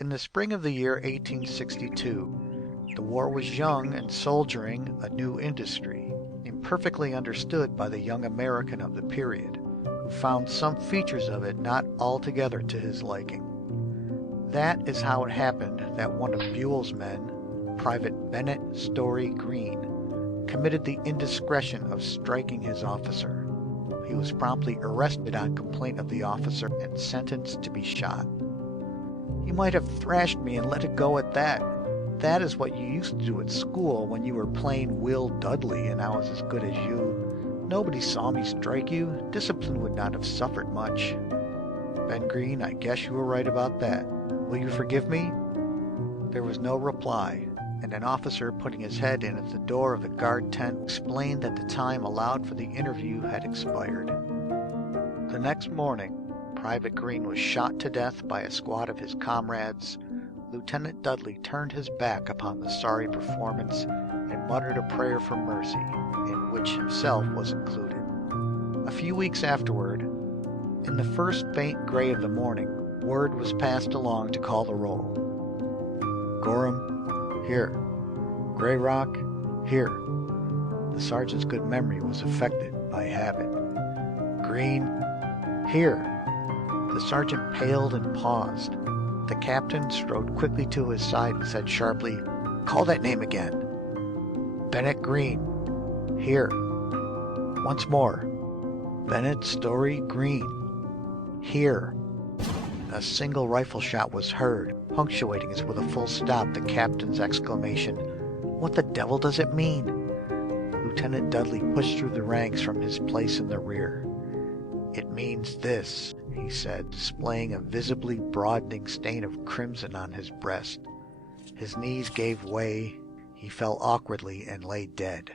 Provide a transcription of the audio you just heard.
In the spring of the year 1862, the war was young and soldiering a new industry, imperfectly understood by the young American of the period, who found some features of it not altogether to his liking. That is how it happened that one of Buell's men, Private Bennett Story Greene, committed the indiscretion of striking his officer. He was promptly arrested on complaint of the officer and sentenced to be shot. "You might have thrashed me and let it go at that. That is what you used to do at school when you were playing Will Dudley and I was as good as you. Nobody saw me strike you. Discipline would not have suffered much." "Ben Greene, I guess you were right about that. Will you forgive me?" There was no reply, and an officer putting his head in at the door of the guard tent explained that the time allowed for the interview had expired. The next morning, Private Greene was shot to death by a squad of his comrades. Lieutenant Dudley turned his back upon the sorry performance and muttered a prayer for mercy, in which himself was included. A few weeks afterward, in the first faint gray of the morning, word was passed along to call the roll. Gorham, here. Gray Rock, here. The sergeant's good memory was affected by habit. Greene, here. The sergeant paled and paused. The captain strode quickly to his side and said sharply, "Call that name again." "Bennett Greene, here." Once more, "Bennett Story Greene, here." A single rifle shot was heard, punctuating as with a full stop the captain's exclamation, "What the devil does it mean?" Lieutenant Dudley pushed through the ranks from his place in the rear. "It means this," he said, displaying a visibly broadening stain of crimson on his breast. His knees gave way, he fell awkwardly and lay dead.